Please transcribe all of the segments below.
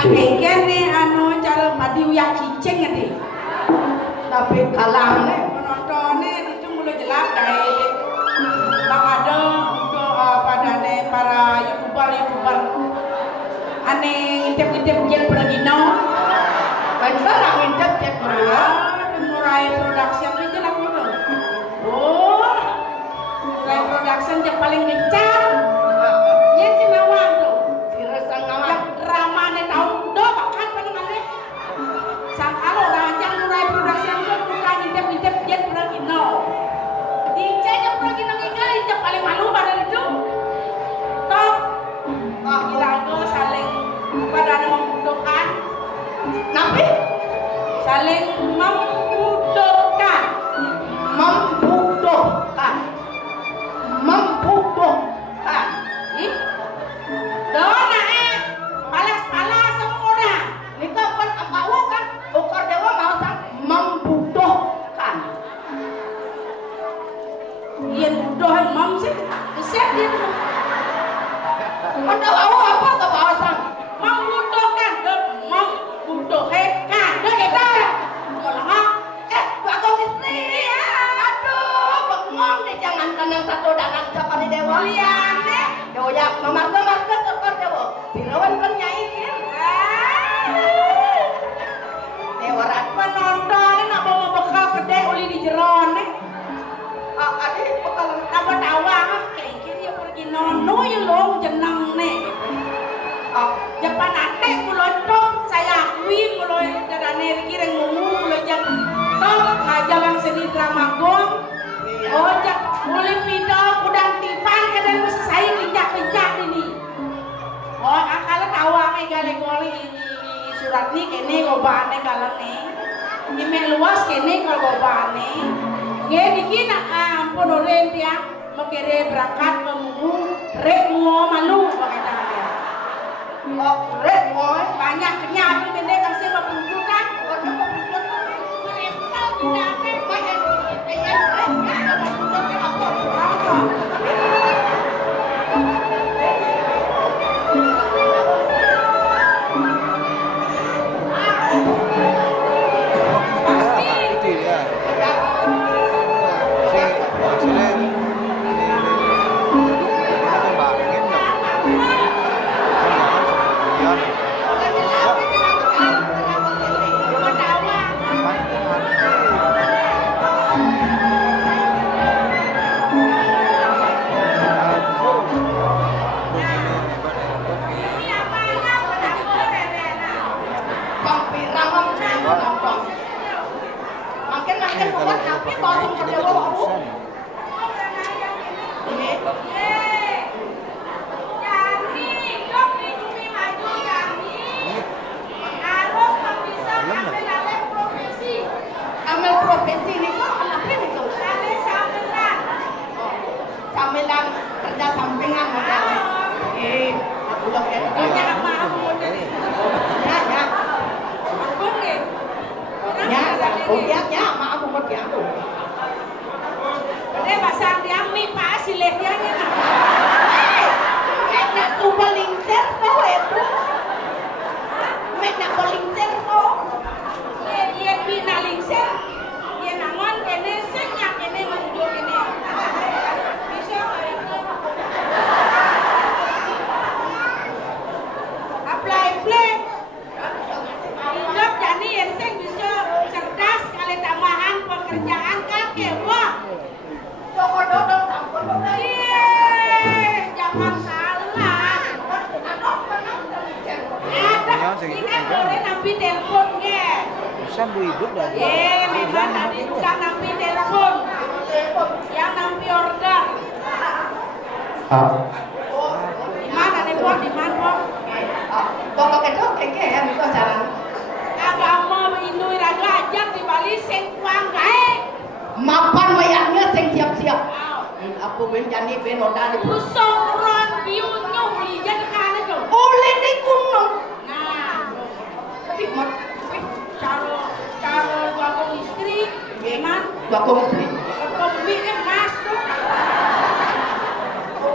Lah kene anu cara padi uyak cicing ngerti. Tapi kalangnya Penontonnya itu mulai jelas kayak Bang ada untuk padane para youtuber aneh ngintip-ngintip jen pergino bener lah ngintip jen pergino Murai production itu lah gitu oh Murai production yang paling gencar ya si nawang tuh si resang nawang drama nih tahu do bahkan pengenannya sang kalau rancang Murai production itu bukan ngintip-ngintip jen pergino Ijanya pergino ngikali yang paling malu pada itu top kira-kira saling pada membutuhkan nabi saling membutuhkan ih dona palas sempurna ini kapan apa kan ukar dewa mau sang membutuhkan iya butuh mem sih bisa dia anda mau apa tak bahasa membutuhkan dan membutuhkan dah kita kalau bakal istri aduh bengong deh jangan kanang satu danang siapa di dewa liane doyak nomor ke tukar dewa sirawan kan nyaikin dewa rat penonton nak bawa bekal gede uli di jeron adik bekal apa tawang kayak gini ya pergi nono ya lo jenang nih Japan ate mulai top saya akui mulai dadane kireng mungu mulai jam top ngajawang seni drama gong oh jak mulai video kudang tipan kadang mesti saya kencak ini oh akal tawang gale gole ini surat nih kene gobane galang nih ini luas kene kalau gobane nge dikina ampun oren tiang mengkere berangkat memungu rek muo malu pakai tangan dia red boy banyak kenyang ini kasih membutuhkan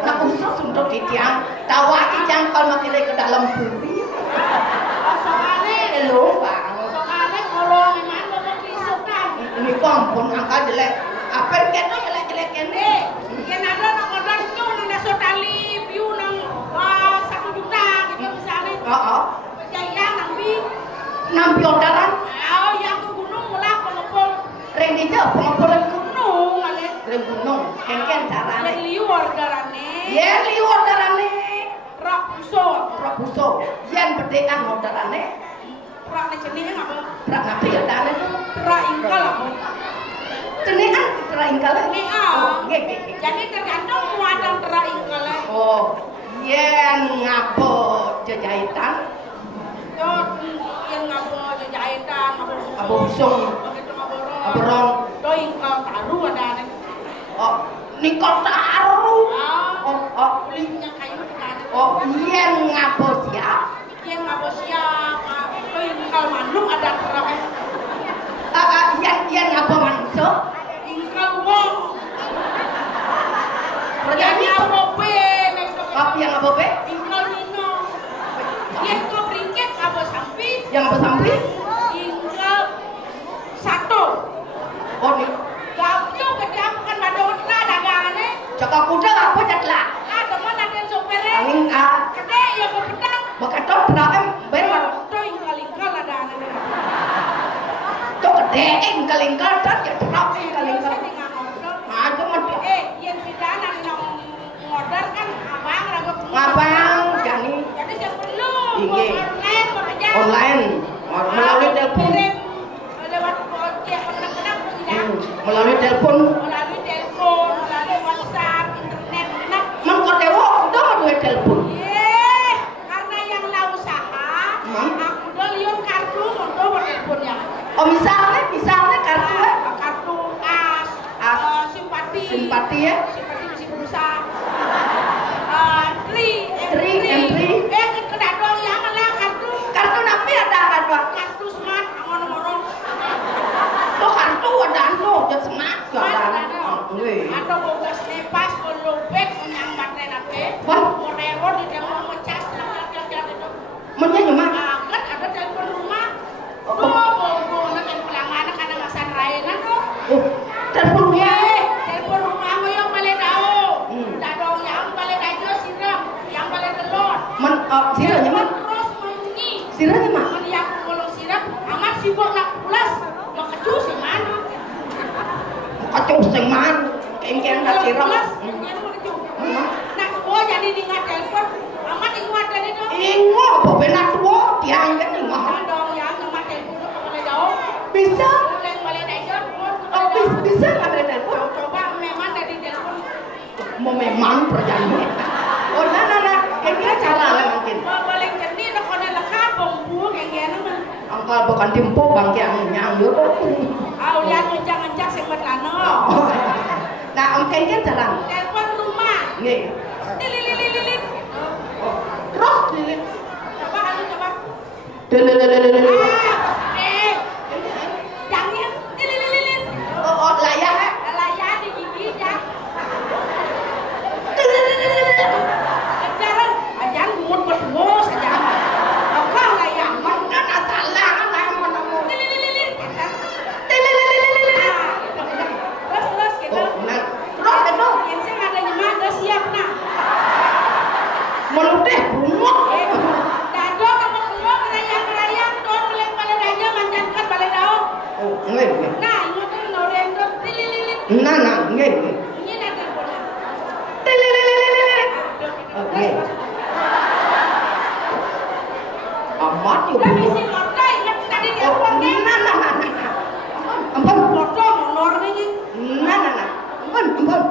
Nah khusus untuk di tiang tawa kijang kalau makin ke dalam bumi gelombang. Soalnya kalau memang ngomong disukan. Ini kompon angka jelek. Apa kena jelek-jelek kene? Yang ada orang itu nanda sotali view nang 1 juta gitu misalnya. Oh. Jaya nambi. Nampi orderan. Oh yang ke gunung mulai pengepul. Reng hijau pengepulan Gunung ale. Reng gunung. Kengken carane. Yang liu orderane. Yen li orderane. Rak buso. Rak buso. Yen bedean orderane. Rak ne jenenge ngapa? Rak ngapi ya dane tuh. Rak ingkal apa? Cenean rak ingkal. Nggih. Jadi tergantung muatan rak ingkal. Oh. Yen ngapo jajahitan. Yo yang ngapa jajahitan Apa busung. Aberong. Do ingkal taru ada. Oh, nikol taru. Oh, kulitnya kayu kan. Oh, yen ngapo siap. Yang ngapa siap? Do ingkal manuk ada rak. Yen ngapo manusia. Ingkal wong. Perjani Ngapa be? Apa yang ngapo be? Ingkal nino. Yang kau beringet ngapa sampi? Yang ngapo sampi? Ingkal satu. Oh, nih. Gapyo kedapan badot na dagane. Cakap kuda apa jatlah? Ada mana den sopere? Angin Kede ya pedang. bakatot teraem benar. Do ingkal ada ane. Tuh kedeeng kalingkal dan ya teraem kalingkal. Nah, cuma Yang pidana nang ngorder kan abang rago ngabang jani Jadi saya perlu Inge. online bekerja. online melalui telepon. Lewat ojek kadang-kadang tidak. Melalui telepon. Melalui telepon, melalui WhatsApp, internet, enak. Mengkodewo udah melalui telepon. Karena yang lau usaha, Hmm? aku udah lihat kartu untuk berteleponnya. Oh misalnya kartu Kartu as, As. simpati, simpati ya. simpati masih berusaha. Tri, entry. kedadong yang lah kartu, Kartu napi ada apa? kartu smart, ngomong-ngomong. Tuh kartu ada anu jat semak ada. Atau bogas nepas, lobek, menyambat nenape. Wah, Morero di dalam ngecas, laki-laki itu. menyanyi mah. Kan ada telepon rumah. Bobo, nak pulang anak ada masan rainan tuh. Oh, telepon ya. Telepon rumah mo yang balik tahu. Dadong yang balik aja siram, yang balik telur. Siranya mah. Terus menyi. Siranya mah. Yang kalau siram, amat sibuk nak pulas. Lo kecu sih mana? Kacau sing man. Kengkeng Kalau siram. pulas, yang mau kecu. Nak gua jadi dengar telepon, amat ingat dari itu. Ingo apa benar tuh diangkat nih mah. Dadong yang nama telepon itu boleh jauh. Bisa? Boleh balik aja. Oh, bisa nggak ada telepon? Coba memang dari telepon. Mau memang perjanjian. Oh, nah. Kira-kira cara lah mungkin. Balik jenis nak kena lekap bumbu yang gini mah. Angkal bukan timpo bang yang yuk. Yang ngejak-ngejak sempet lano. Nah, om kengkeng jalan. Telepon rumah. Nih. Lilililililil. Terus lilit. Coba anu coba. Lilililililil. Jangan lililililil. Oh, layak. Layar di gigi jak. Lililililil. Ajaran, ajaran mut berdua saja. Apa layar? Mana salah kan mana mau. Lililililil. Lililililil. Terus gitu. Oh, nah. Terus itu Yang saya ada nyemak udah siap nah. meludeh bumuk. Dado sama keluar kerayang-kerayang tuh balik-balik aja manjatkan balik daun. Oh, nggih. Nah, ingat kan noren tuh lilililil. Nah, nggih. Ini ada teleponnya. Lililililil. Oke. Amat yuk. Udah misi foto ingat tadi teleponnya. Nah. Ampun. Foto honor nih. Nah. Ampun.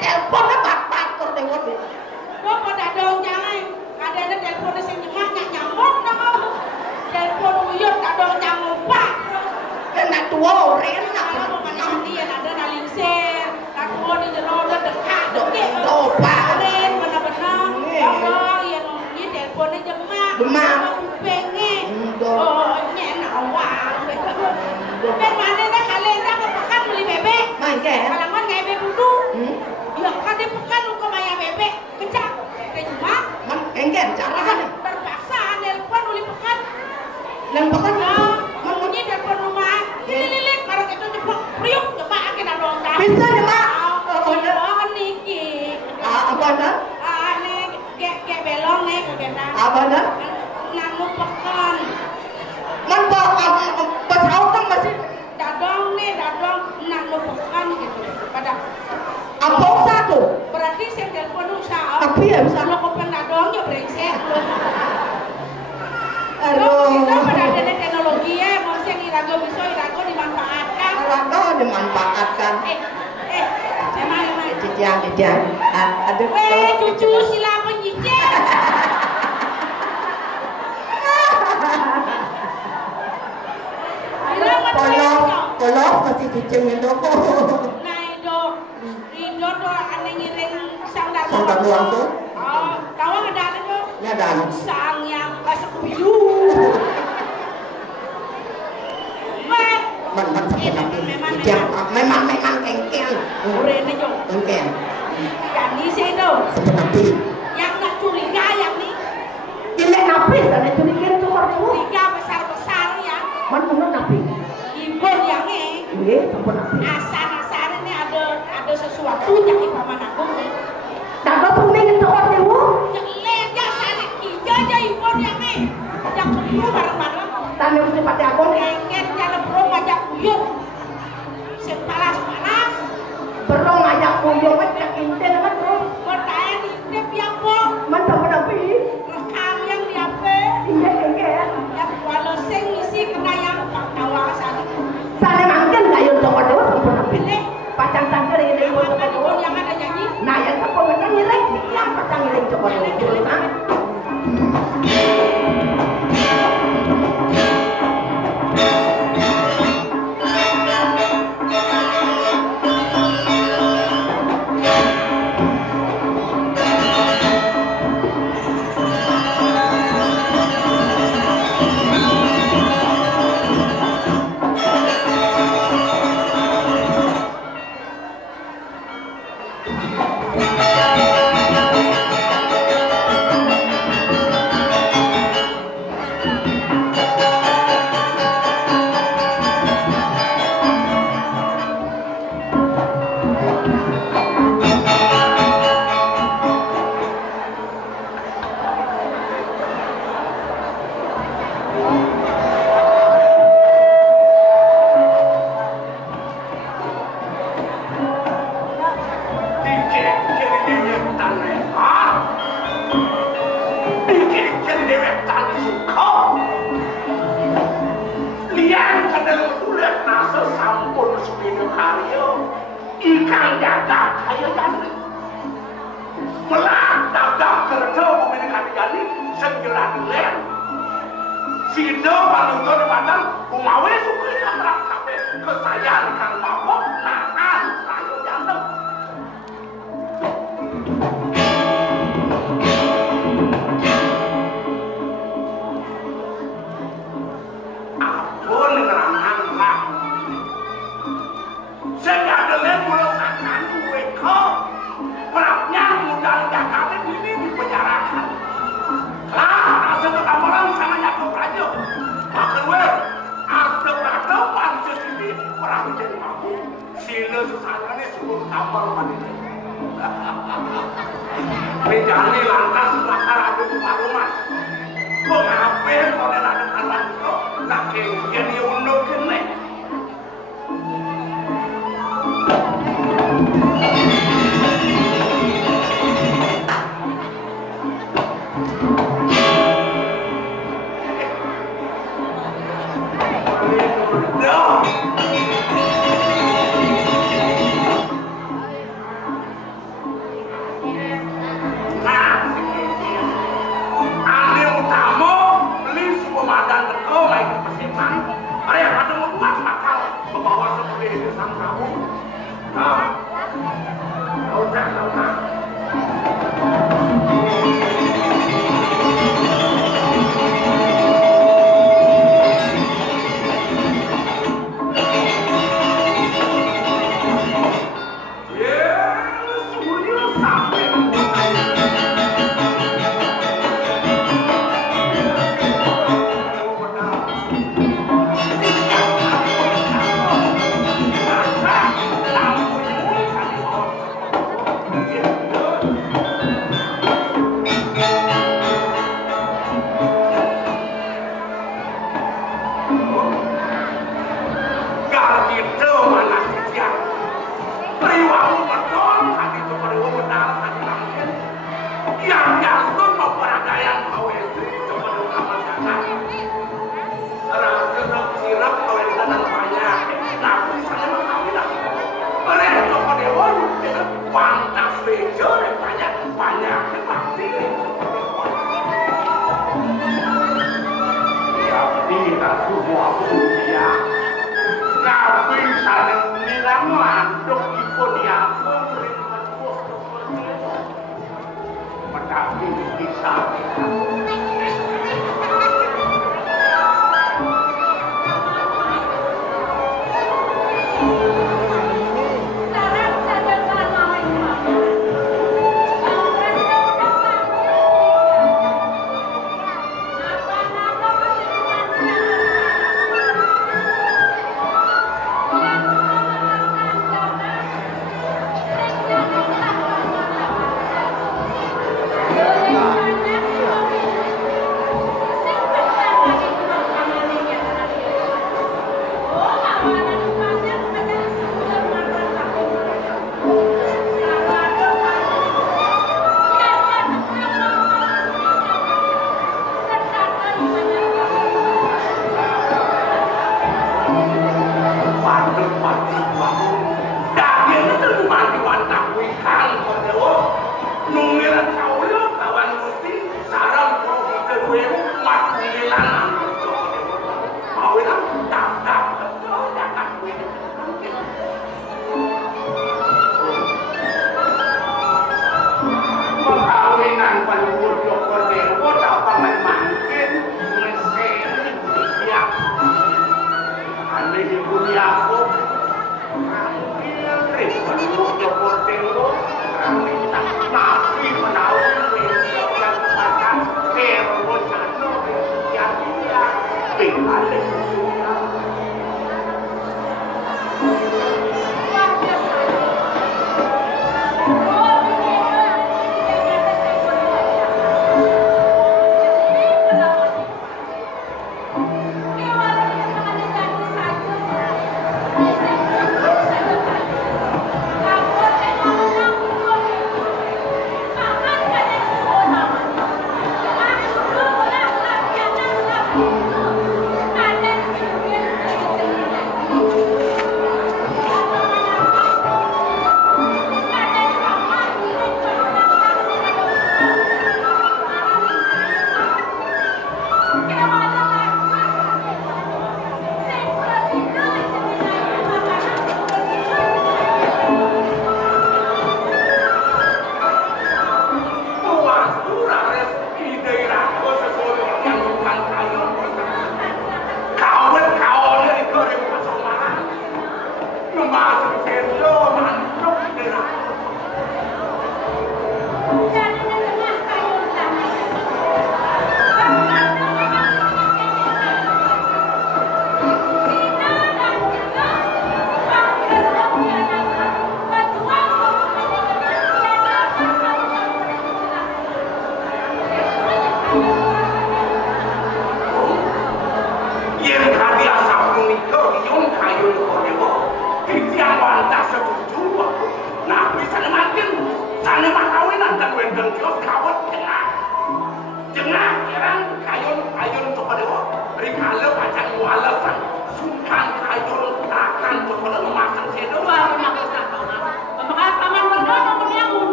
teleponnya batur tengok deh. Lo pada dong jangan. Ada teleponnya sing nyemak nyamuk nama. Telepon uyut tak dong nyamuk pak. Kena tua orang nak. Kalau mau nanti yang ada nalingsir. Tak tua di jero dekat. Pak. Keren benar-benar. Oh yang ini teleponnya jemak. Pengen. Oh nyenak awal. Ben mana dah kalian dah pekan beli bebek. Main ke? Kalau kan ngai bebek dulu. Ya kan dia pekan lu kau bayar bebek. Kecak. Cuma. Man enggan cara kan? Terpaksa nelpon beli pekan. Dan pekan itu. Bunyi telepon rumah. Lilit baru itu ceplok priuk coba akhir dah dong dah. Bisa ya mak? Oh niki. Apa dah? Nih kayak belong nih kita. Apa dah? Namu pekan. Man pesawat kan masih. Dadong nih dadong namu pekan gitu. Pada. Apa satu? Berarti saya telepon usaha. Tapi ya bisa. Kalau kau pendadongnya brengsek. Aduh. Kita pada ada teknologi ya, maksudnya irago bisa irago dimanfaatkan. Irago dimanfaatkan. Memang. Cicang. Ada. Cucu sila penyicil. Kolok masih cicing itu. Nah itu aneh ngiring sang darah. Sang darah langsung. Oh, tahu ada itu? Ya ada. Sang yang kasih kuyu. Memang engkel. Urene jo. Engkel. Yang ni sih tu. Seperti. Yang nak curiga yang ni. Ini napi sana curiga tu orang tu. Curiga besar ya. Mana napi? Ibu yang ni. Iya, apa napi? Asal ni ada sesuatu yang di paman aku. Tak ada peming tu orang tu. Yang lega sana kita je ibu yang ni. Yang perlu barang-barang. Tanya mesti pada aku. Engket jangan perlu ngajak kuyuk. Separas-paras. Perlu ngajak kuyuk macam inten macam. Bertanya di dia piapo. Mana napi? Rekam yang dia pe. Iya engkel. Yang walau sing isi kena yang tawa sana. Sana mangkin layu tu orang tu sampai napi. Pacang tangkir ini ibu tu orang. Yang ada nyanyi. Nah yang siapa nyanyi lagi? Yang pacang ini tu orang tu.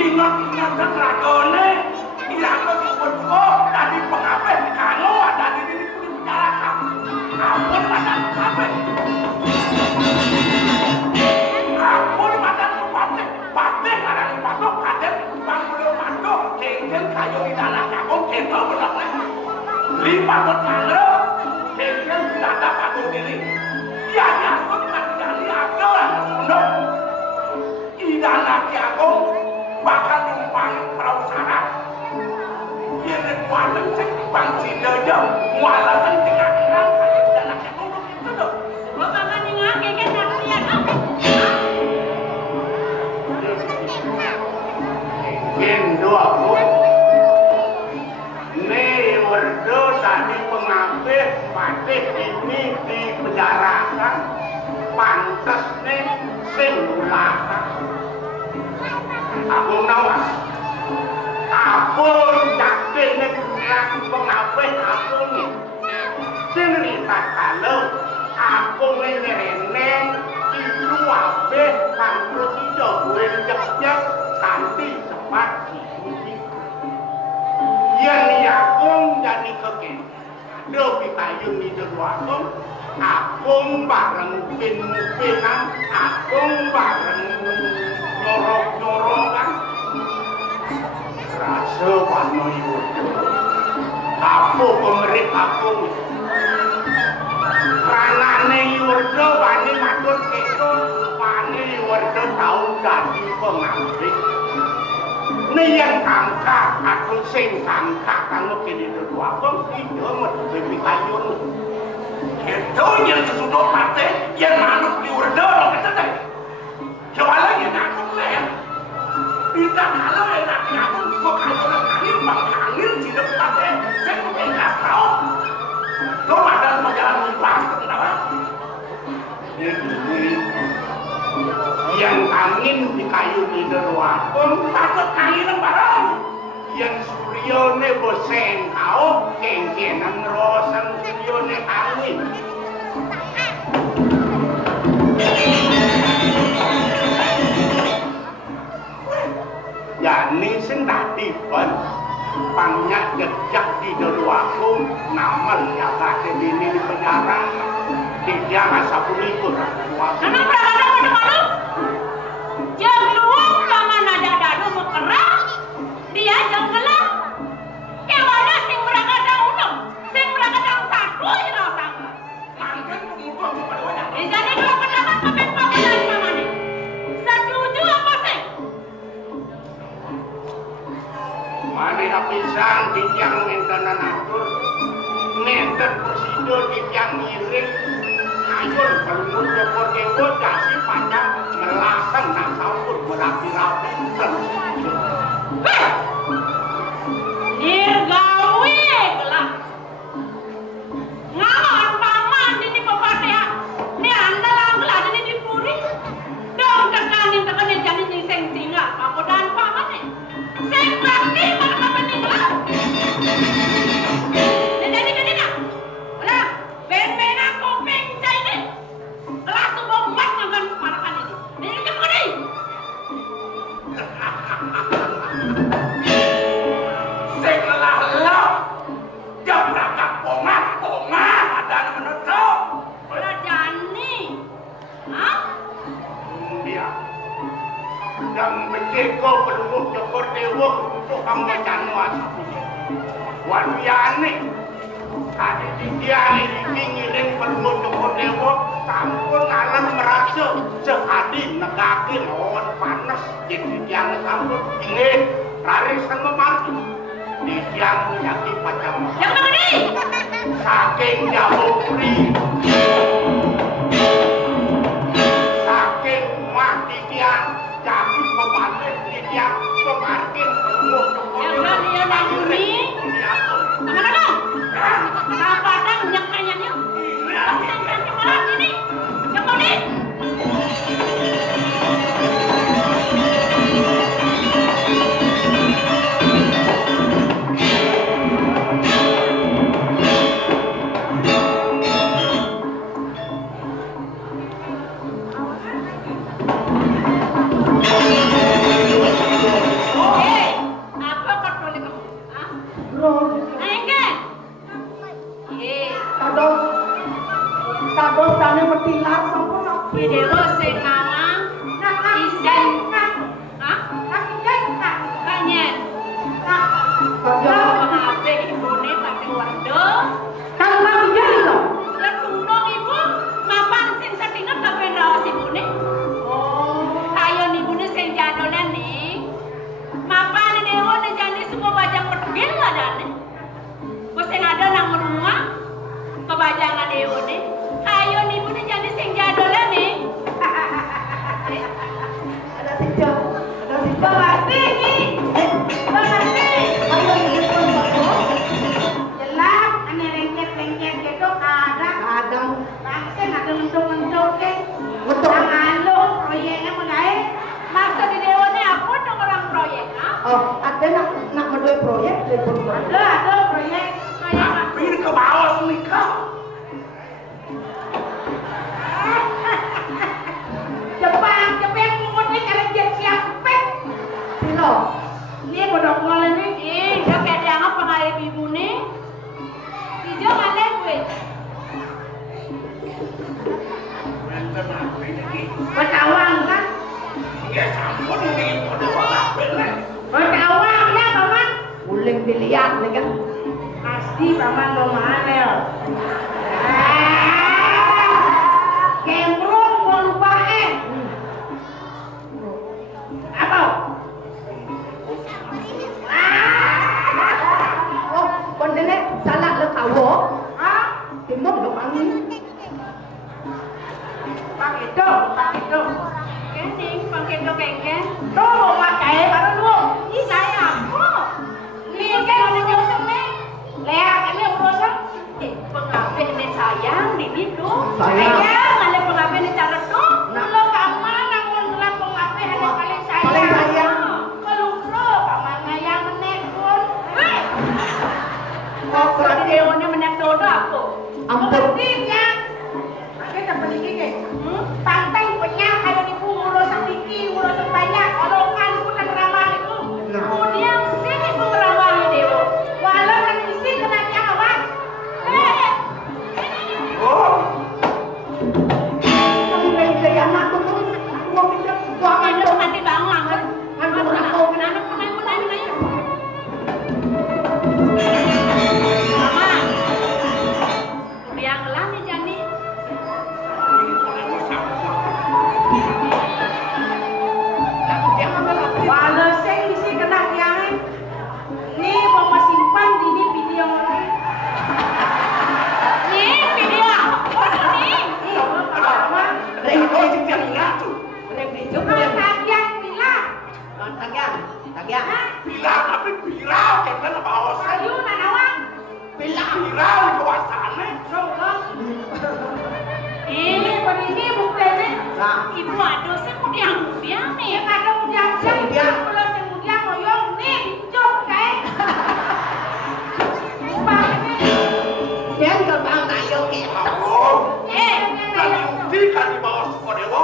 Ingat-ingat dan ragone bakal numpang perahu syarat. Ini kualan sing bangsi dojo, mualah penting akhiran saya dan akhir ngomong itu tuh. Gua kagak ngake kan lihat apa? Indo aku. Nih werdo tadi pengambil patih ini dipenjarakan. Pantes nih sing ulasan. Aku nawas. Apun yakin nek yang pengape aku nih. Cerita kalau aku rene itu ape kan terus ijo gue cek kanthi sempat diuji. Yen aku jadi keken. Do pitayu ni aku bareng pin-pinan, aku bareng nyorok-nyorokan. Rasa wano ibu aku pemerit aku ranane Yurdo wani matur keto wani Yurdo tau dadi pengambil ini yang kangka aku sing kangka kanggo kini dulu aku itu menutupi kayun itu yang sesudah mati yang manuk di Yurdo kata coba lagi aku mulai tidak kalau enak kamu kok kalau angin bang angin di depannya saya nggak tahu lo ada majalah membahas kenapa yang angin di kayu di luar pun takut angin barang yang suryone bosen kau kengkenan rosan suryone angin yani sing tadi pun banyak jejak di dalam nama lihat ini di penjara dia asap ikut Karena berada pada malu jam 2 kaman ada dadu mekerah dia jam gelap kewana sing berangkat ulang sing berangkat satu ya sama mangken ibu kepada jadi dua pendapat pemimpin mamane setuju apa sih mari apisan di yang entanan atur nenten presido di yang ngiring ayun belum joko dewo kasih panjang melasan nak sambut berapi-rapi terus dirgawe gelap ngawan paman ini pepatea ini anda langgelah ini dipuri dong tekanin jadi sing singa aku dan paman nih sing berarti mana peninggal jadi gini nak udah ben-ben aku pengcai ini kelas tuh bombat makan parakan ini kemana sekelah jam berangkat pongat ada menutup udah jani hah? dia dan menjeko penuh joko dewo untuk kamu januari waliane ada di dia ini ngiring penuh joko dewo sampun alam merasa sekali negakin lawan panas jadi yang sampun ingin larisan memadu di yang menyakit macam yang mana saking jauh pri saking mati dia jadi pembantu dia pemarkir penuh yang mana dia nanguni kemana dong? Kenapa dong yang kayaknya yang malah sini yang mana? Kados tane metilar sampun Dewa sing ngawang isen kanyen ngabe ibune tapi wardo kan lagi jadi to letundong ibu mapan sing setinget tapi rawas ibune oh kayon ibune sing jadonan nih ada mentok-mentok ke. Mentok. Alo proyeknya mengae. Masa di dewane aku dong orang proyek, ah? Oh, ada nak menduwe proyek telepon. Ada proyek. Tapi ini ke bawah nikah. Jepang ngomongnya cara jet siapa? Pilo. Ini bodoh ngoleh nih, dia kayak dianggap pengalih ibu nih. Dia mana gue? Bertawang kan? Ya sampun ini bodoh apa nih? Bertawang ya paman. Uling dilihat nih kan. Pasti paman lo mana ya? Kemrung mau lupa apa? Oh, kondene salah le tawo. Ah, Timur lo angin. pakai itu. Kening, pakai itu kengkeng. Tuh mau pakai baru lu. Ini saya aku. Ini kan ada jauh sampai. Lihat ini urusan. Pengabe ini sayang di situ. Sayang ada pengabe ini cara tuh. Lo kamu nangun lah pengabe ada paling sayang. Paling sayang. Kalau lo kamu ngayang menekun. Oh, Berarti dewannya menek dodo aku. Ampun. Pentingnya. Makanya tak penting ke. Pantai punya kalau ibu urusan tinggi, urusan banyak, olokan bukan ramah itu. Kemudian sini pengerawal dewa. Walau kan isi kena jawab. Oh, Kamu dari anak tuh mau pindah ruangan Ini tuh. nanti bangun kan. Aduh, aku kenapa kenapa. Mama. Udah ngelah nih Jani. Walau saya isi kena yang ini mau simpan di ini video ini video apa nih? Reng sing nyatu. bejuk Kalau tagihan bilang, tagihan. Bilang tapi viral kan bawah saya. ayo nanawang. Viral kekuasaannya. Ini begini buktinya. Nah, Ibu aduh saya mudiang nih. Ya kada mudiang Mudiang. Kalau saya mudiang moyong nih cok kayak. dia gerbang tayo kita. Oh, kan di bawah Sukodewo,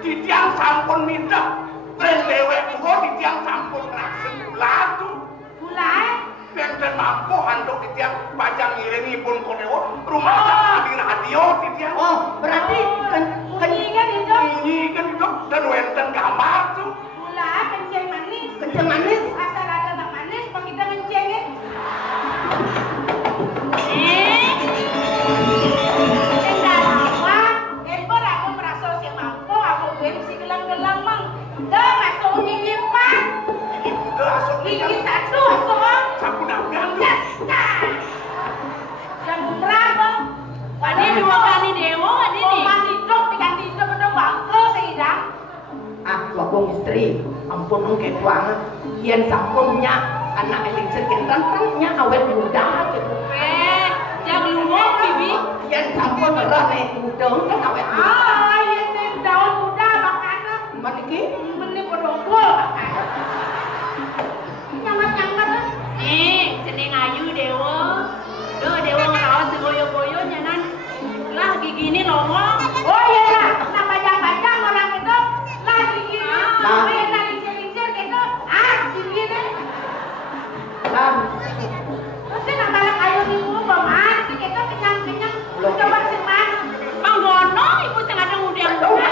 di tiang sampun minta. Tren dewek ugo di tiang sampun langsung latu. Mulai. Benten mampu handuk di tiang pajang ngiringi pun Kodewo. Rumah sakit di radio di tiang. Oh, berarti Kenyingan itu. Ini kan itu dan wenten gambar tuh. Mulai kencing manis. kenceng manis. Asal ada tak manis, pak kita kencing ya. Aku merasa si mampu, aku gue mesti gelang-gelang mang. Dah masuk gigi pak, Ini udah asok gigi satu asok. sapu dagang tuh. Yes, yang berapa? Ini 2 kali dewo, ini nih. Mandi dok, diganti dok, udah bangke sehidang. Ah, wakong istri, ampun engke banget. Yen sampunnya anak eling sekitar nya awet muda gitu. Yang luar bibi. Yen sampun ora nek udang kan awet muda. Ah, ini daun muda makanya. Maniki Meni podokol. Nyangat-nyangat. Nih, jeneng ayu dewo. Duh, dewo ngerawat goyo-goyo nyanan. Lah gigi ini nongol. Oh iya lah, nah bajang-bajang orang itu lah gigi. Nah. Nah, lincir-lincir gitu. Ah, gigi deh. kan Terus nak balik ayu minggu peman, kita kenyang-kenyang. Coba simpan. Bang Bono, ibu tengah ada muda yang muda.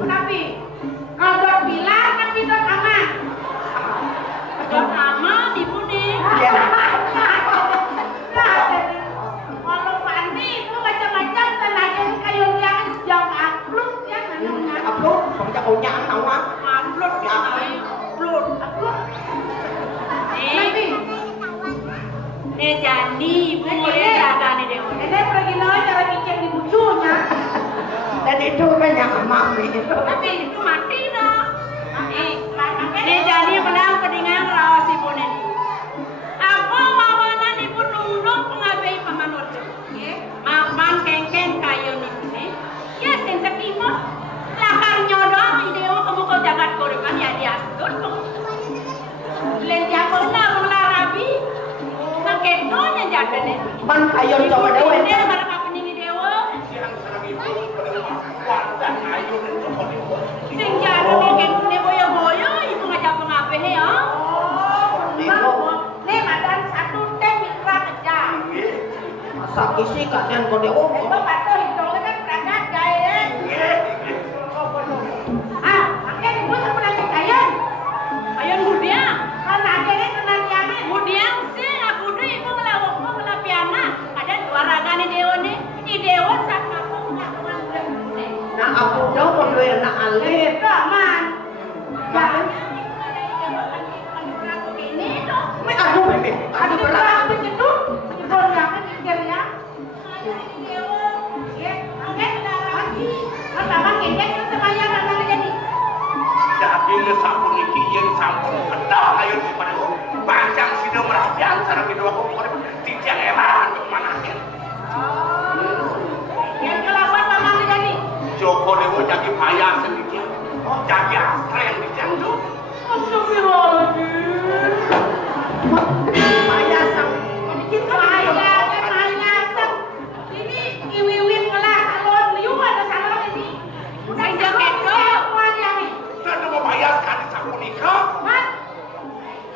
Kenapa? punya anak. Upload ya, upload. Nih jadi, boleh jaga nih deh. Ini pergi naik cara bikin di bujunya. Dan itu kan yang mami itu. Tapi itu mati dah. Nih jadi menang kedingan rawas ibu nih. Apa mawanan ibu nunggu pengabai pamanur tu. Maman kengkeng kayu nih. Ya sensasi mah. Lakar nyodong ide kamu kau jagat korban ya dia atur. Lejak pernah menglarabi. Naketonya jaga nih. Man kayu coba dewe. Ini marah kepening dewa. Siang serang ibu wadah kayu dan coba dewa. Sing jaga nih kene boyo-boyo ibu ngajak pengape nih ya. Nih madan satu teh mitra kerja. Masa isi kasihan kau dewe. Bapak tuh hitungnya kan berangkat gaya. Ah, makanya ibu sebenarnya kayan. Kayan mudia. Kan akhirnya kenal jangan. Mudia sih, aku dulu ibu ngelawak mau ngelapi anak. Ada dua raga nih dewa nih. Ini dewa saat aku nggak kenal muda. Nah aku dah pun doyan nak alit. Man. Jangan. Me aduh bebe, aduh berat. Aku jeduk. Jeduk jangan pikir ya. Jadi le sampun iki yen sampun kedah ayo pada bacang sida merapian sareng kedua kok pada tijang eman manakin. Yang kelapan mamang jadi. Joko dewe jadi payah sedikit. Jadi astren di jantung. Astagfirullahaladzim. Payah sang. Payah sang. Ini iwiwin ngelah salon liu ada salon ini. Udah jaket kok. Dan mau payah sekali sampun nikah. Mas,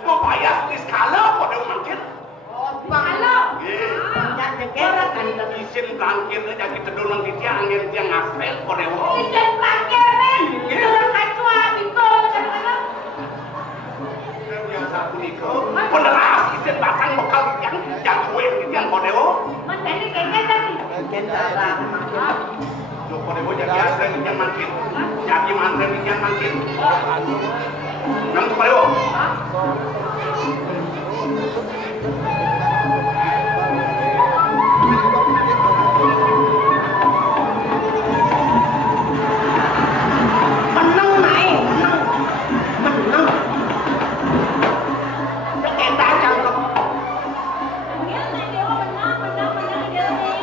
Mau payah di skala kok dewe makin. halo. Yang jegera kan. Isin bangkir aja kita dorong di tiang angin tiang aspel kok dewe. Ijen plakir nih. Turun kacua bito kadang-kadang. Yang sampun nikah. Peneras isin batang bekal di tiang yang kue di tiang kok dewe. Mas tadi kayaknya tadi. Kendara. Joko dewe jadi astren di tiang makin. Jadi mantan di tiang makin. Yang kok dewe. Menang naik, menang. Kita cangkep.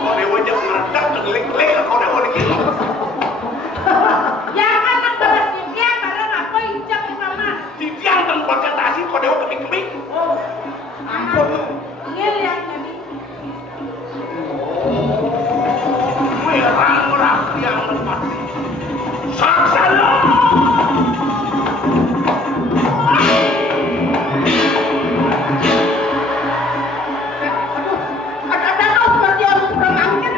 Kok dewe jangan meredak tegelik-gelik kok dewe dikit. Ya kan nak balas dia pada apa injak mama. Di tiang dan konsentrasi kok dewe kemik-kemik. Ampun. Ngel yang tadi. Merang-merang tiang merpati. Saksana! Ada kau seperti orang berangkat.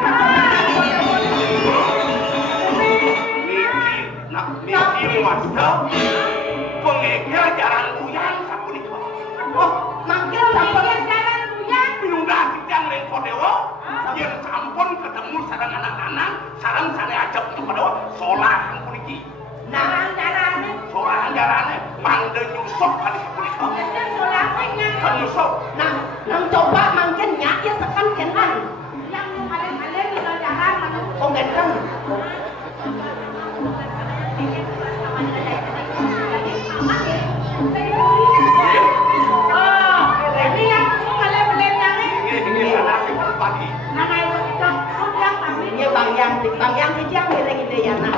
Niki wasta. Pengekir jarang uyang sapunika. Oh, manggil siapa? Jalan buyang. Pinungdah tiang lain kodewo. Yen sampun ketemu sareng anak-anak, sareng sane ajak untuk kodewo. Solahan puniki. Nah, Jalan-jalannya. Solahan jarane mangde nyusup kali sapunika. Biasanya solahnya. Kan nyusup. nah, nang coba mangkin nyak ya sekan kenan. Yang paling-paling di jalan mana. Oh, gendeng. Oh, ini yang kalian belanja Ini anak di pagi. nama itu yang pamit. Ini bang yang dijang gede-gede ya nak.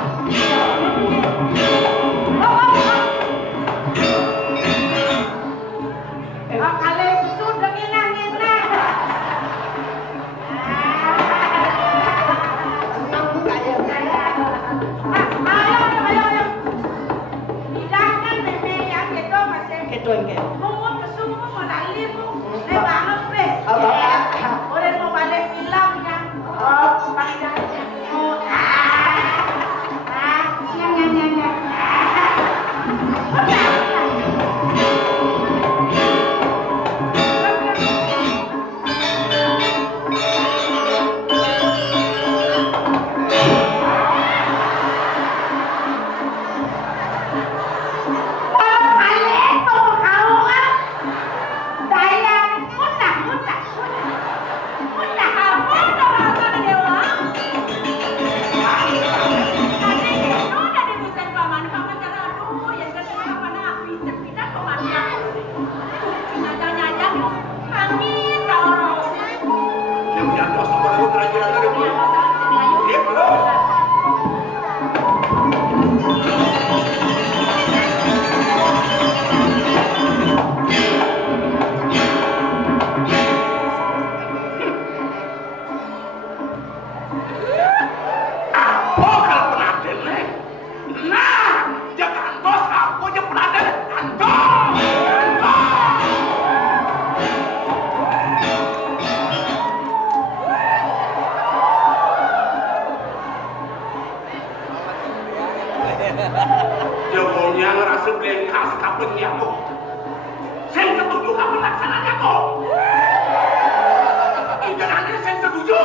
Oh, kalian sudah ngina-ngina. Nang kayak Ayo. Hidangkan nenek yang itu masih. gitu enggak. Mau kesumpu mau nalimu. Nih banget be. Oh, bapak. Orang mau balik bilang yang. Oh, Pandangnya. Nah, jangan tos aku aja peladan. Antos. Jauhnya ngerasa belengkas kapennya kok. Saya setuju kapan laksananya kok. Jangan saya setuju.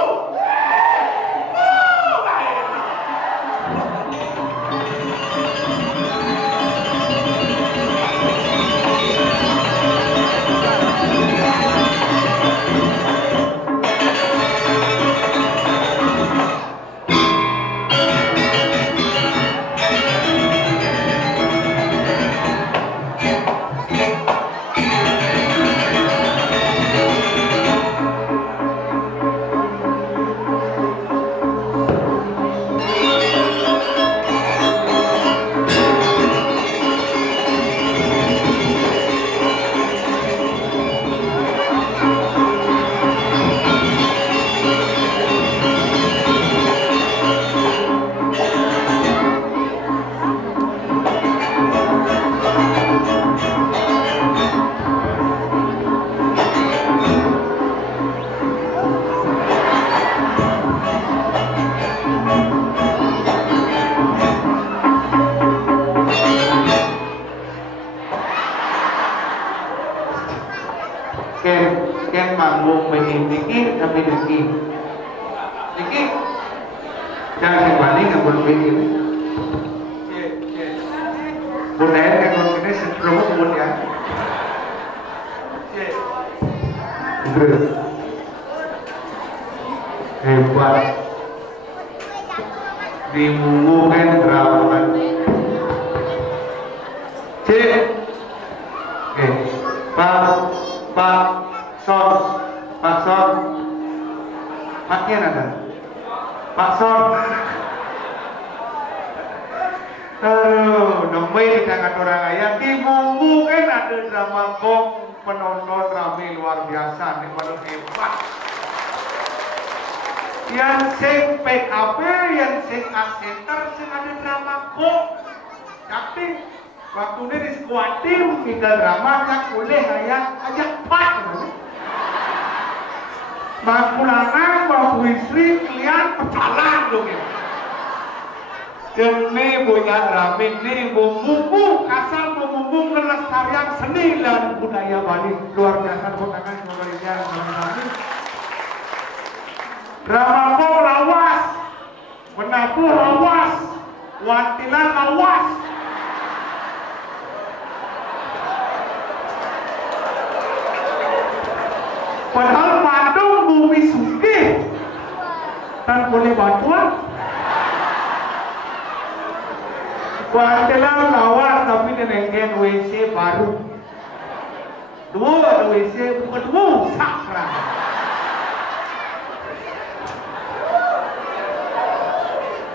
Ken manggung begini tapi Niki jangan dibanding dengan begini budaya yang ini sebelum kemudian hebat dimunggukan gerakan Pak Son makin ada Pak Son nemui dengan orang ayam di Mumbu kan ada drama gong penonton rame luar biasa nih baru hebat yang sing PKB yang sing aseter sing ada drama gong tapi waktu ini di squad tim tinggal drama yang boleh ayam ajak pak Makulangan mau istri kalian pecalang dong ya. Ini punya rame ini bumbu asal bumbu kelestarian seni dan budaya Bali luar biasa konangan pemerintah Bali. Drama kau lawas, menapu lawas, wantilan lawas. Padahal Bandung bumi sugih dan boleh bantuan. Kuantilan lawan tapi dengan WC baru. Dua WC bukan dua sakra.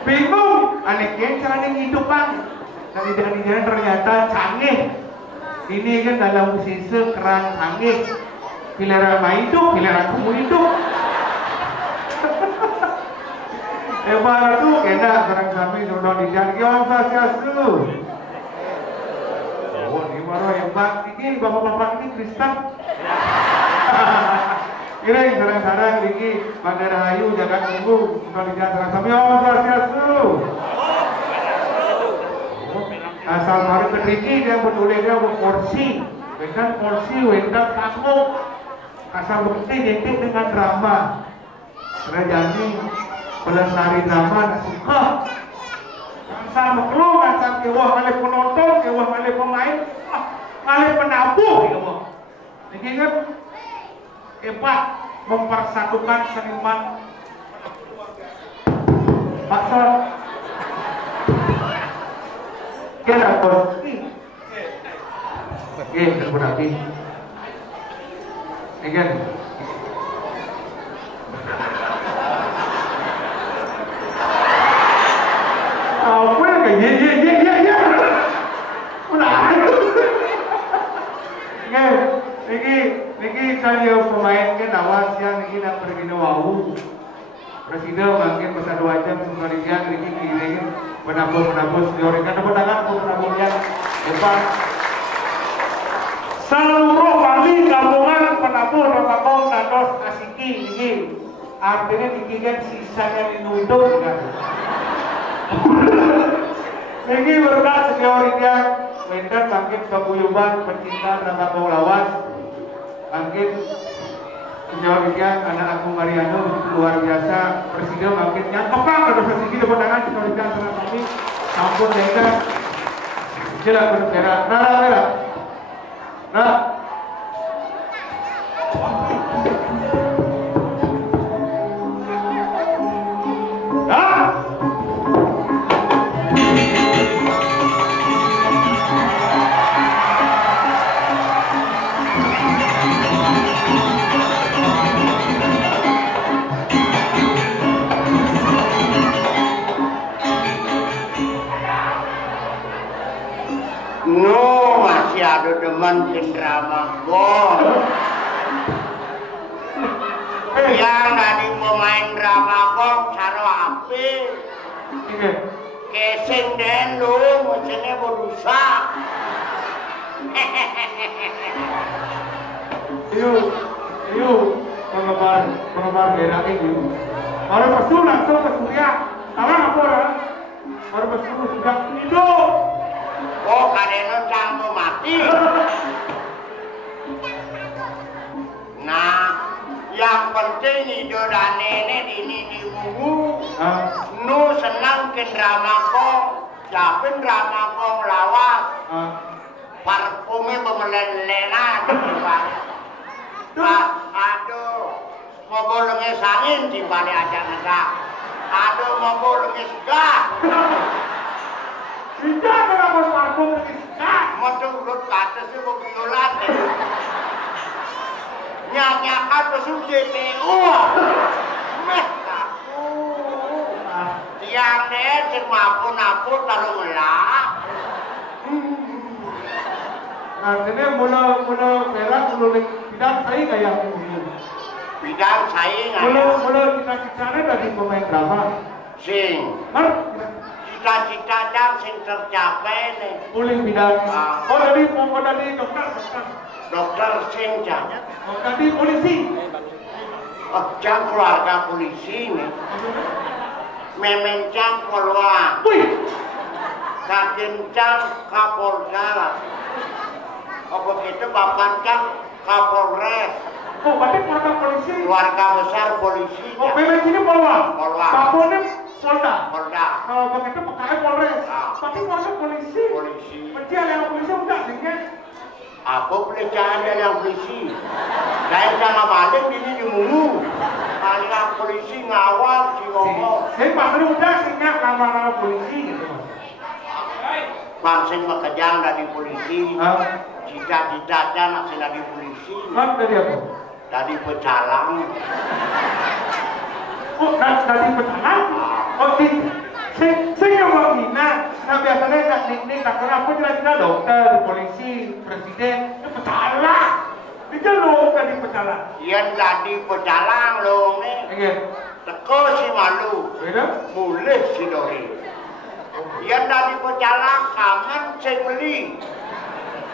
Bingung, anehnya cara hidupan. Dan tidak ternyata canggih. Ini kan dalam sisa keran canggih. Pilihan main itu, pilihan kamu itu. Baru tu kena serang kami sudah dijanji orang Swastiastu. Oh, ini baru hebat. Ini bapak-bapak ini Kristen. Kira sarang-sarang lagi Bandar Rahayu jaga tunggu sudah dijanji serang kami orang Swastiastu. Asal baru kediri dia bertulis dia berporsi, bukan porsi, bukan kamu. Asal bukti detik dengan drama Rajani pelestari drama suka asal makhluk asal kewah kali penonton kewah kali pemain kali penabuh kewah ini kan hebat mempersatukan seniman Pak Son kira korsi oke berarti again. Oh, well, yeah. Udah. Niki saya pemain kan awas yang niki nak pergi nawau. Presiden mungkin masa 2 jam sebelum dia niki kiri. penabung seniorikan tepuk tangan untuk penabung yang hebat. Seluruh Bali gabungan penabung Ramakong dados asiki ini artinya dikikan sisanya dinunduk kan. Ini berkat seniorikan Medan bangkit paguyuban pencinta Ramakong lawas bangkit seniorikan anak Agung Mariano luar biasa presiden bangkit yang kepang dados asiki tepuk tangan seniorikan sama kami sampun Medan silakan merah merah. Nah, masih ada demen Ramakong yang tadi pemain Ramakong caro api kesing den lu macamnya berusak yuk penggemar daerah ini baru pesu langsung ke Surya tahu apa orang baru pesu sudah hidup. Oh, kadang jangan mati. Nah, yang penting hidup dan nenek ini di Mungu. Nu senang ke Ramakong, japin Ramakong lawas. Parfumnya bemelena di balik. Aduh, mau bolongnya sangin di balik aja negak. Aduh, mau bolongnya segah. Tidak kenapa parfum tidak. Macam urut kata sih mau violat. Nyanyakan pesun JPU. Meh aku. Tiang deh cemapun kalau ngelak. Artinya mula perak bidang saya kayak begini. Bidang saya nggak. Mula cita-citanya dari pemain drama. Sing. Cita-cita jam sing tercapai nih. Boleh bidang. Oh dari dokter. Dokter sing jam. Oh tadi polisi. Oh jam keluarga polisi nih. Memen jam keluar. Wih. Kakin jam Kapolda. Oh begitu bapak jam Kapolres. Oh berarti keluarga polisi. Keluarga besar polisi. Oh memen sini Polwa. Kapolnya Polda. Kalau begitu perkara Polres. Tapi keluarga polisi. Penjara yang polisi udah sehingga. Apa pelecehan yang polisi? Saya jangan balik ini di Mungu. Kalau polisi ngawal si ngomong. Saya pasal udah sehingga nama polisi gitu. Bangsa bekerja dari polisi. Cita-citanya masih dari polisi. Dari apa? Dari pecalang. Oh, dari pecalang? Oh, saya mau Mina. Nah biasanya nak nik tak kenapa jelas-jelas dokter, polisi, presiden, itu pecalang. Dia lo tadi pecalang. Yang tadi pecalang lo nih. Iya. Teko si malu. Beda? Mulih si Dori. Yang tadi pecalang kamen cek beli.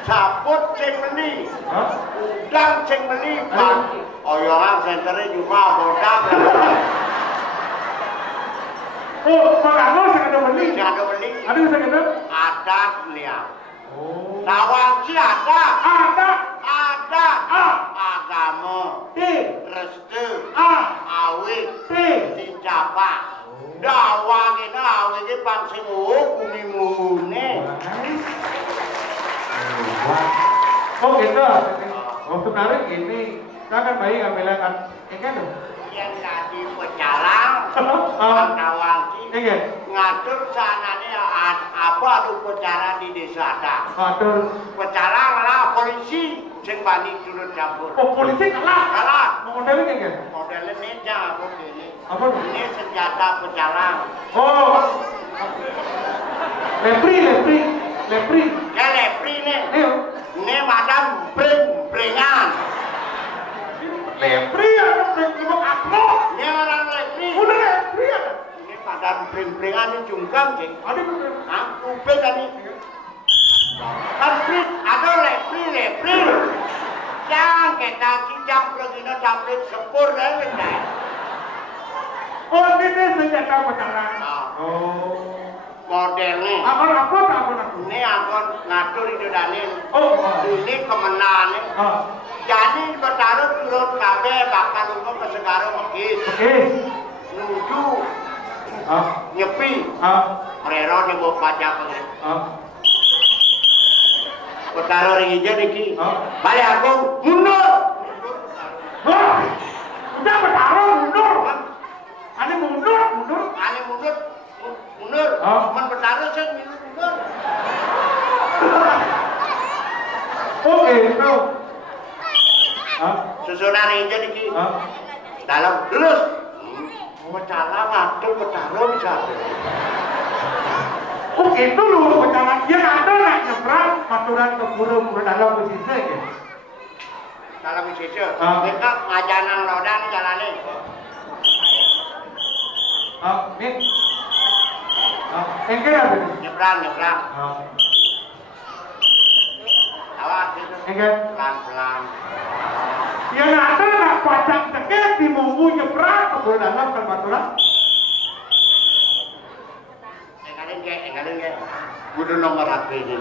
Saput cek beli. Udang cek beli. Oh ya orang senternya juga bodak. Oh, makanya saya ada beli. Ada beli. Ada saya ada. Ada lihat. Oh. Tawang si ada. Ada. Agama. Restu. Awit. Dicapak. Dawang ini bangsa bumi-mune. Oh gitu. Oh sebenarnya gini. Saya kan bayi ngambilnya kan. Ikan tuh. Yang tadi pecalang. Tawang ngatur sananya apa ada upacara di desa ada. Pecalang lah polisi sing bani turun campur. Oh polisi kalah. Modelnya kayak gini. Modelnya meja apa ini? Apa? Ini senjata pecalang. Oh. Lepri. Ya lepri nih. Ini madam brengan. Lepri ada brengan apa? Ini orang lepri. Udah lepri ada. Ini madam brengan ini bukan cek. Ada bukan? Aku tadi. Tapi ada lepri. Jangan kita kijak begini sampai sepur dan lain. Oh, ini senjata pecahan. Oh. Modelnya. Apa? Ini aku ngatur itu danin. Oh. Ini kemenangan. Jadi bertaruh turun kabe bakal untuk ke segara mekis. Nuju. Nyepi. Merero di bawah pajak. Bertaruh ringgit iki. Balik aku mundur. Udah bertaruh mundur. Ane mundur. Man bertaruh saya mundur. Oke, bro. Susunan ringgit iki. Dalam terus. Bertaruh ngatur bertaruh bisa. Oh itu lu berjalan, dia ada nak nyebrang maturan ke guru dalam pesisir ya? Dalam pesisir? Mereka ngajanan roda nih jalannya. Ini? Engkel apa ini? Nyebrang. Awas gitu. Engkel? Pelan-pelan. Dia ada nak pajak tegak di munggu nyebrang ke guru dalam ke maturan? Enggak. Kudu nomor hati ini.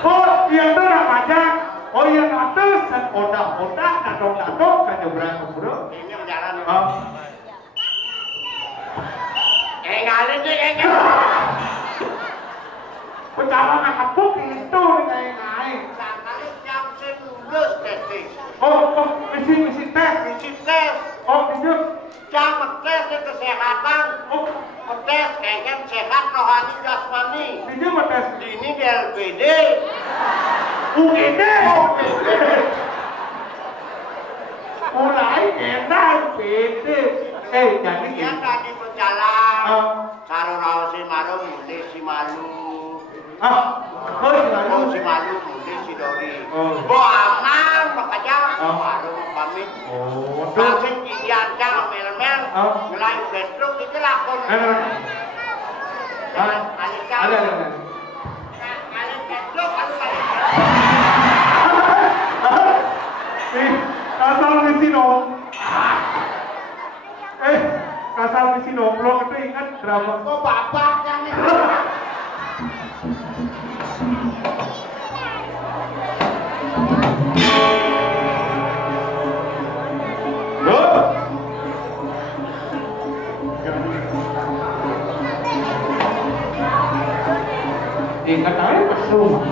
Oh, yang itu nak pajak. Oh, yang atas dan odah-odah, dadong-dadong, kan nyebrang ke guru. Ini berjalan. Engalin. Berjalan kapuk itu engalin. Sekali jam lulus testing. Oh, misi tes. Oh, itu. Jam tes kesehatan. Tes kayaknya sehat rohani jasmani. Itu tes. Ini di LPD. UGD. Mulai enak LPD. Jadi dia tadi berjalan. Karo rawasi marung mulai si malu. Si malu mulai si dori. Bo aman bekerja. Marung pamit. Langsung diancam mel-mel. Mulai bedroom itu lakon. Ada. Kasar misi kasar misi nomblok itu ingat drama. Kok bapak yang ini? Ingat aja pesum.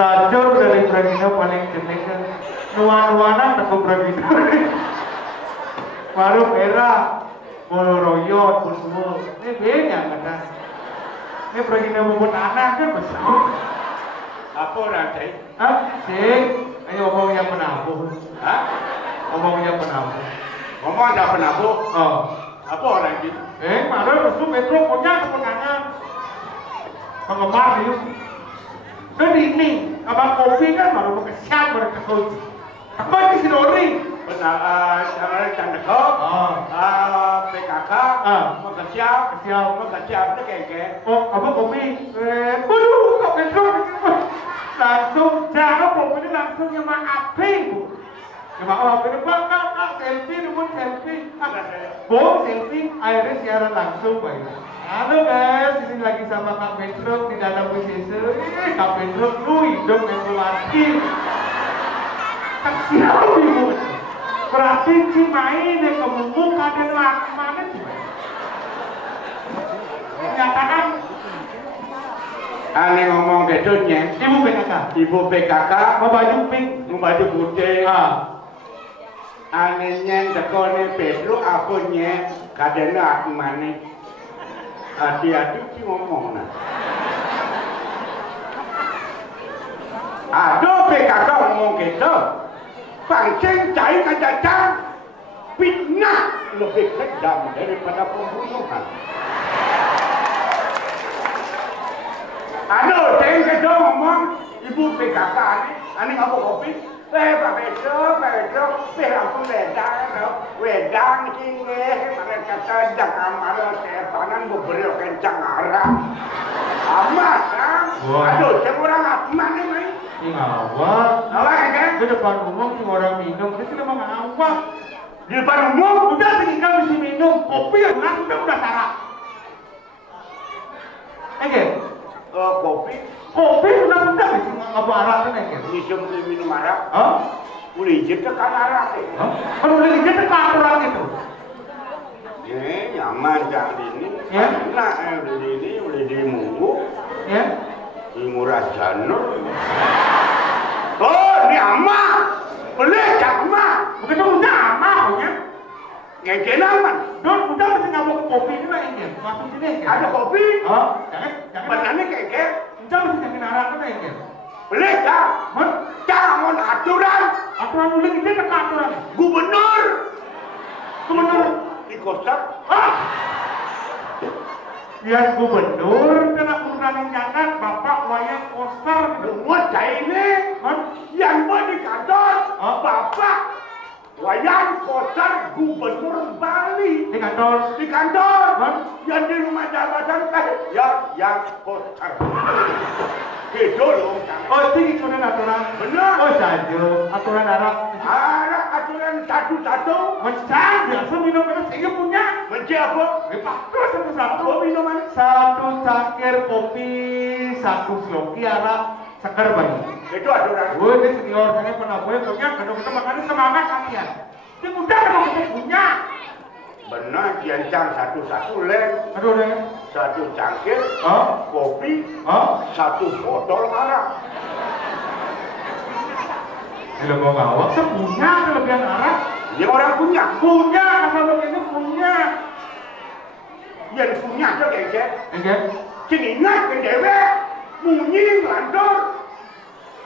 Lajur dari Bragina paling jenis nuan-nuanan tak Bragina. Baru merah, bolo royot, bulu. Ini beda kata. Ini Bragina membuat anak kan besar. Apa orang cai? Sih, ayo ngomong yang penabuh. Ngomong yang penabuh. Ngomong ada penabuh? Apa orang ini? Baru resu metro punya kepenangan. Penggemar itu. Kan ini, abang kopi kan baru mau kesiap mereka kunci. Apa di Sidori? Benar, Candeko, PKK, mau kesiap itu kayak. Oh, abang kopi? Waduh, kok metro langsung jangan kopi ini langsung nyemak api. Nyemak api ini kak selfie, numpun selfie. Bom selfie, akhirnya siaran langsung baik. Halo guys, ini lagi sama Kak Petro di dalam WCC. Kak Petro lu hidup yang lagi. Kasihan ibu. Berarti Cimahi yang kemuka dan laki mana Cimahi? Nyatakan. Ane ngomong gedungnya. Ibu PKK. Mau baju pink. Mau baju putih. Ane nyeng tekone Petro akunnya kadang aku mana. Hati-hati sih ngomong nah. Aduh PKK ngomong gitu. Pancing cai kejadian fitnah lebih kejam daripada pembunuhan. Aduh, cai gitu ngomong ibu PKK ini ngapa kopi? Pak Pedro, langsung wedang kini, mereka saja kamar setanan beberapa kencang arah. Amat, kan? Aduh, saya kurang aman ini. Ini ngawak. Ngawak kan? Di depan umum sih orang minum, itu cuma ngawak. Di depan umum Udah tinggal mesti minum, kopi yang langsung udah salah. kopi. Kopi udah mesti ngapa arak kan? Minum minum arak. Hah? Boleh je tekan arak ni. Hah? Kalau boleh je tekan orang itu. Nyaman jak ini. Ya. Nak boleh ini, boleh di Munggu. Ya. Di Murah Janur. Oh, ni amak. Boleh jak amak. Bukan udah amak punya. Ngeke aman. Don udah mesti ngabuk kopi ini lah ini. Masuk sini. Ada kopi. Hah? Jangan. Benarnya keke. Udah mesti jangan arak kan ini. Boleh jak. Jangan aturan. Aturan boleh kita tekan aturan. Gubernur. Gubernur. Di kota. Ah. Biar gubernur kena urusan jangan bapak wayang poster. Buat saya ini. Yang buat di kantor. Bapak. Wayang poster gubernur Bali. Di kantor. Di kantor. Yang di rumah jabatan. Yang poster. Gitu loh. Oh, tinggi aturan aturan. Benar. Oh, saja aturan arak. Arak aturan satu-satu. Macam biasa minum itu saya punya. Menci apa? Bagus satu-satu. Apa minuman? Satu cangkir kopi, satu sloki arak, seger bayi. Itu aturan. Oh, ini senior saya pernah punya. Kadang-kadang makannya semangat kalian. Ini mudah kalau kita punya. Benar, jencang satu-satu lem. Aduh deh. Satu cangkir. Kopi. Satu botol arak. Kalau mau ngawak, saya punya kelebihan arak. Ini orang punya. Punya, asal begini punya. Yang punya tu keke. Oke. Kini ingat ke dewe. Munyi ngantor.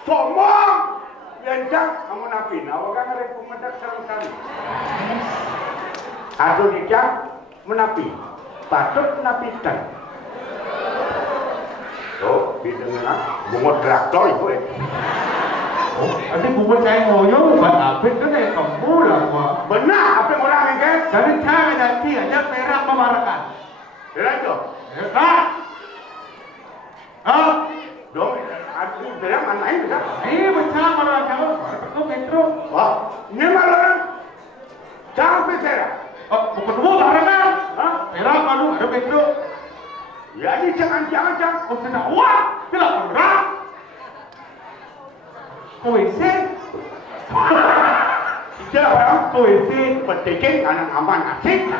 Sombong. Jencang, kamu napi. Awak kan ada pemedak serang kami. Aduh dijang menapi, patut menapikan. Oh, didengar bunga traktor ibu. Oh, nanti bukan saya ngoyo, bukan apa kan ya kamu lah, Pak. Benar, apa orang yang kan? Jadi saya nanti aja perak memarakan. Perak tu? Dong, aku perak mana ini kan? Macam orang jauh, aku metro. Wah, ini malah orang. Sampai perak. Bukan dua barengan. Perak malu ada metro. Ya ini jangan. Oh tidak wah, tidak pernah. Koisi. Tidak orang. Koisi. Petikin anak aman asik.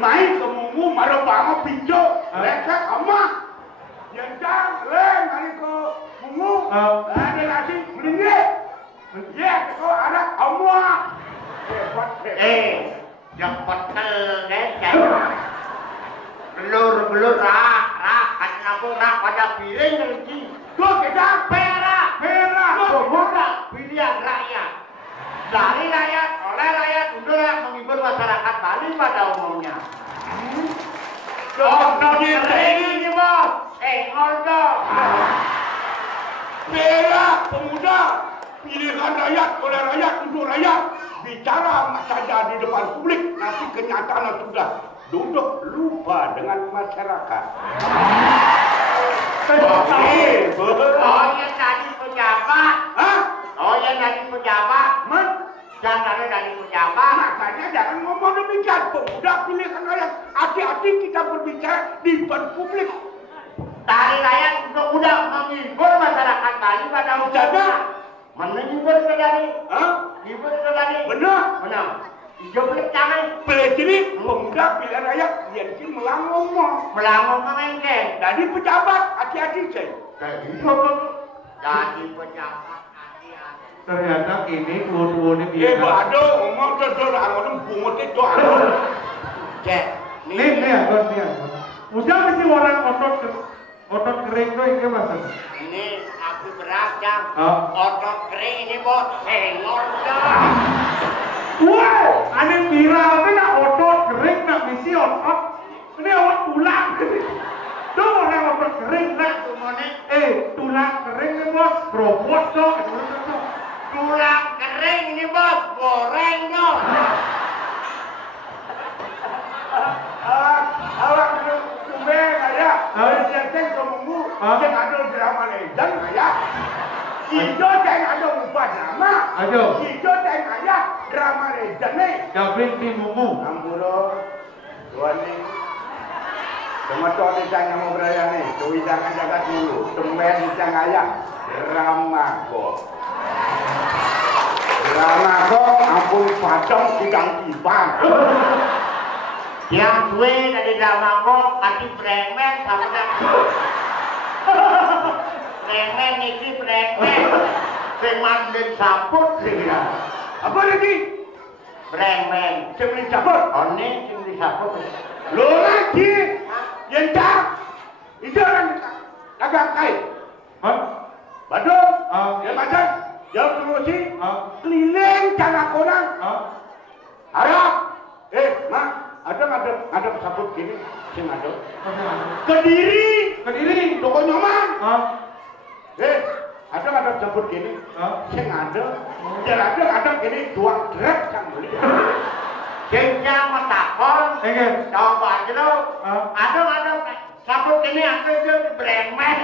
Main ke Munggu marah banget pinjau. Mereka amat. Yang lem hari ke Munggu. Ada nasi beli. Ya, kau ada amat. Yang betul kan? Belur rak kan aku rak pada piring lagi. Tuh kita Perak. Pemuda pilihan rakyat. Dari rakyat, oleh rakyat untuk menghibur masyarakat Bali pada umumnya. Ini bos. Ordo. Perak pemuda pilihan rakyat oleh rakyat untuk rakyat. Bicara saja di depan publik, nanti kenyataan sudah duduk lupa dengan masyarakat. Oh yang tadi pejabat. Oh yang tadi pejabat. Jangan dari pejabat. Makanya jangan ngomong demikian. Pemuda pilihan rakyat. Hati-hati kita berbicara di depan publik. Dari rakyat untuk mudah menghibur masyarakat Bali pada umumnya. Menghibur ke dari. Hibur ke dari. Benar. Hijau pelik jangan. Pelik ini pemuda pilihan rakyat yang sih melangong. Melangong mengengkeng. Jadi pejabat hati-hati saya. Jadi pejabat hati-hati. Ternyata ini dua-dua ini biasa. Bado ngomong tu orang bungut itu. Cek. Nih. Udah mesti orang otot kering tuh ini mas. Ini aku beragam. Oh. Otot kering ini bos, sengon dah. Wah, aneh viral ini nak otot kering nak misi otot. Ini awak tulang. Tuh orang otot kering nak. Tulang kering ini bos, robot dong. Tulang kering ini bos, goreng dong. Awak tumben aja. Dia ceng kamu, ceng ada drama legend aja. Ijo ceng ada umpan drama. Aduh. Ijo ceng aja drama legend nih. Gabring di mumu. Ampuro, tuan nih. Cuma tuan ni ceng mau beraya nih. Tuh jangan jaga dulu. Tumben ceng aja drama kok. Drama kok, ampun padang sidang tiban. Yang gue dari drama kok, ati bremen sama bremen ini bremen. Sing mandin saput sih ya. Apa lagi? Bremen. Sing mandin saput? Oh ini sing mandin saput. Lo lagi? Yentak? Itu orang agak kait. Badung? Ya macam? Jauh terusi? Keliling cara korang? Harap? Mak. Ada pesawat gini, sing ada. Kediri, toko nyoman. Ada pesawat gini, sing ada. Ada gini dua truk yang beli. Singnya metakon, coba aja lo. Ada pesawat gini aku itu bremen.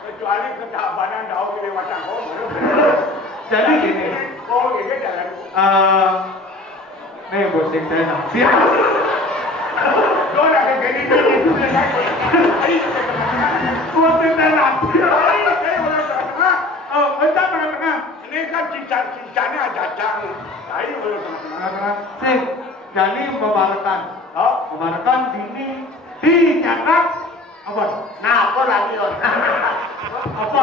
Kecuali kecabanan tahu gini macam kau. Jadi gini. Oh ini jalan. Nih bosing saya nanti. Kau nak gini. Bosing saya nanti. Oh, entah tengah-tengah. Ini kan cincang-cincangnya ada jang. Ayo belum tengah-tengah. Sih, jadi membarakan. Membarakan ini dicatat apa? Nah, apa lagi loh? Apa?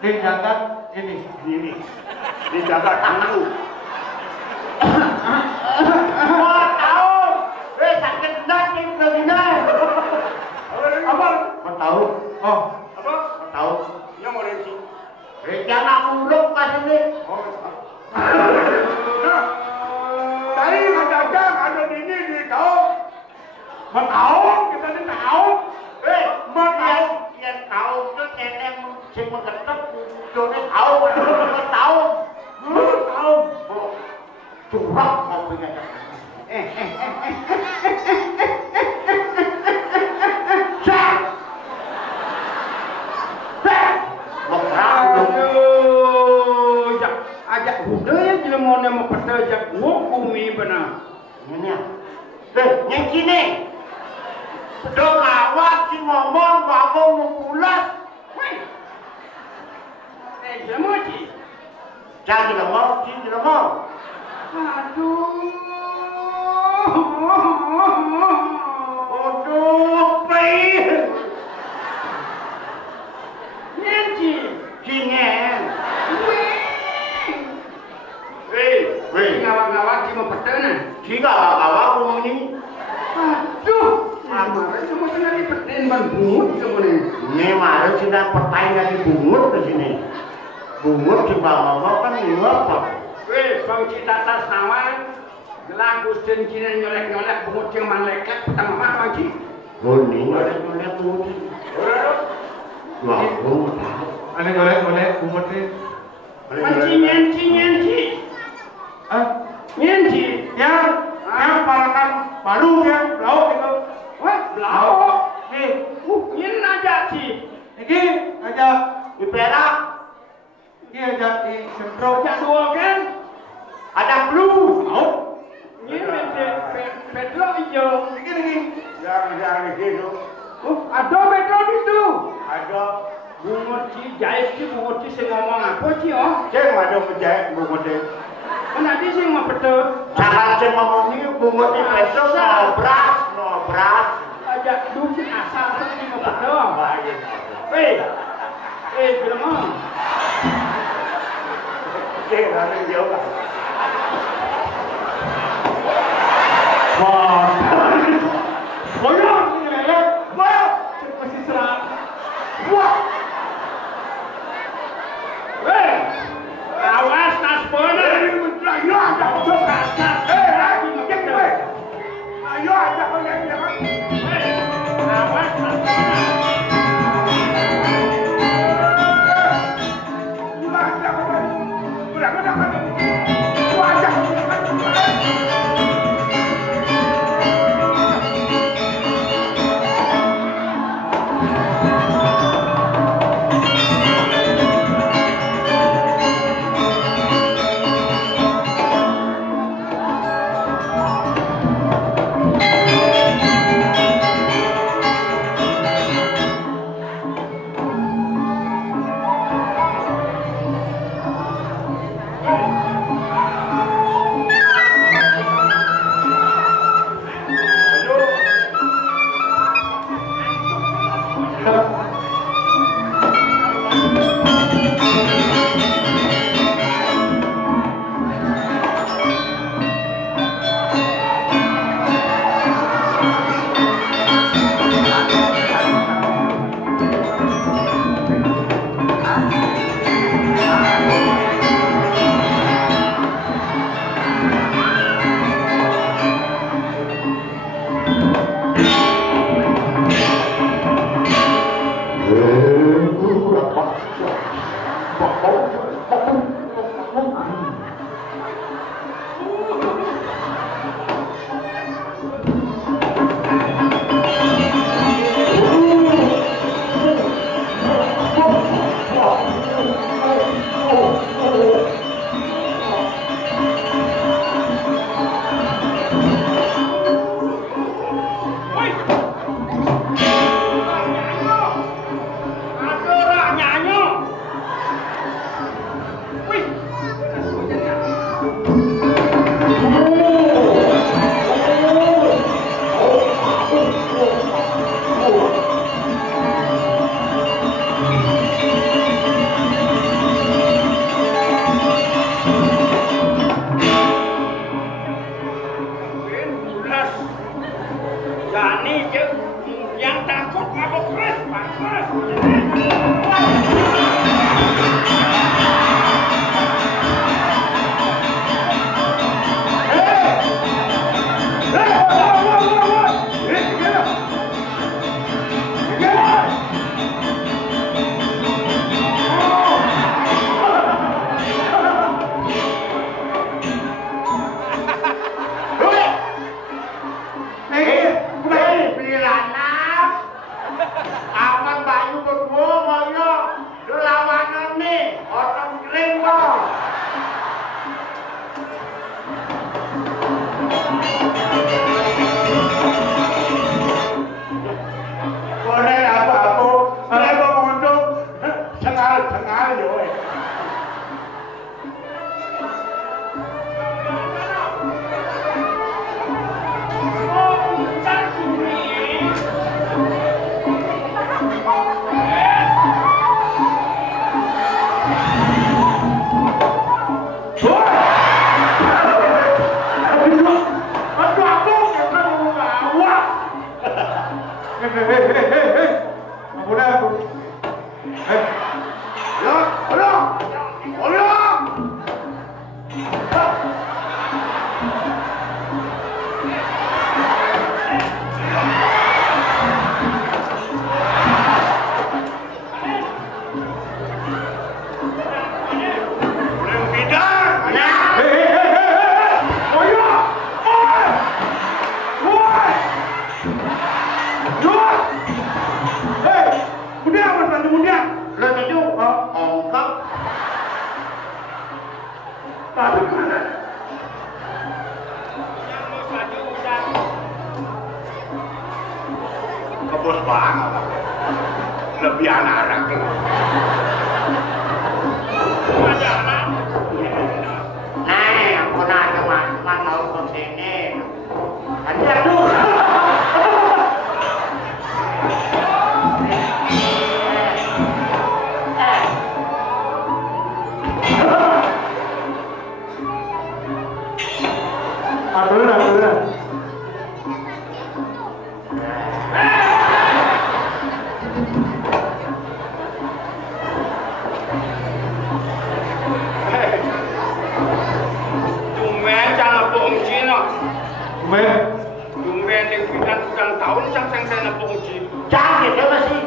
Dicatat ini. Dijaga dulu. Mau tahu? Sakit nanti begini. Apa? Mau tahu? Oh, Apa? Mau tahu? Yang mau reci? Jangan muluk pas ini. Tadi ada ini di tahu. mau tahu? Kita ini tahu. Mau tahu? Yang tahu tu nenek sing mengetep, jone tahu, tahu. Tahu. Curang kau punya. Aduh, ajak udah ya jelema mau pada ajak ngukumi benar. Ini. Yang kini. Dong awak si ngomong mau pulas. Jelema ci. Jangan lemah, jangan lemah. Aduh, baik. Nanti. Cingen. Ngawak-ngawak ci mau pada nah. Jika awak ngomong ini. Aduh. Kemarin cuma kena dipetin ban bungut sebenarnya. Ini kemarin sudah pertanyaan dari bungut ke sini. Bungut si bapak kan ini apa? Bang Cita tas nawan. Lagu cincin nyolek-nyolek bungut yang manlek-lek pertama mah Bang Ci. Ini ada nyolek bungut. Wah, bungut. Ada golek kumut ni. Nyenci. Nyenci. Yang parakan baru yang lauk itu. Wah, lauk. Nih, Nyen aja Ci. ini aja Di Perak ini aja di Sentro. Aja dua kan? ada blue. Nyen Pedro hijau. Ini. Jangan gitu. Ada Pedro itu. Ada. Bungut Ci, jahit Ci, bungut Ci saya ngomong apa Ci oh? Ceng ada penjahit bungut ini. Nanti sih mau betul. Jangan ceng ngomong ini bungut ini besok nobras. Ajak duit asal sih mau betul. Baik. Jelema. Ceng ada jauh. Boyong ni lele, boyong. Masih serang. Wah. Awas tas bona. Ayo aja kau kasar. Ayo cek we. Ayo aja kau yang jangan. Awas tas bona. Kebos banget. Lebih anak-anak. Nah, aku nak teman-teman mau ke sini. Ada tuh. Aduh. yang pinan ulang tahun sang saya napong uji. Sakit ya masih.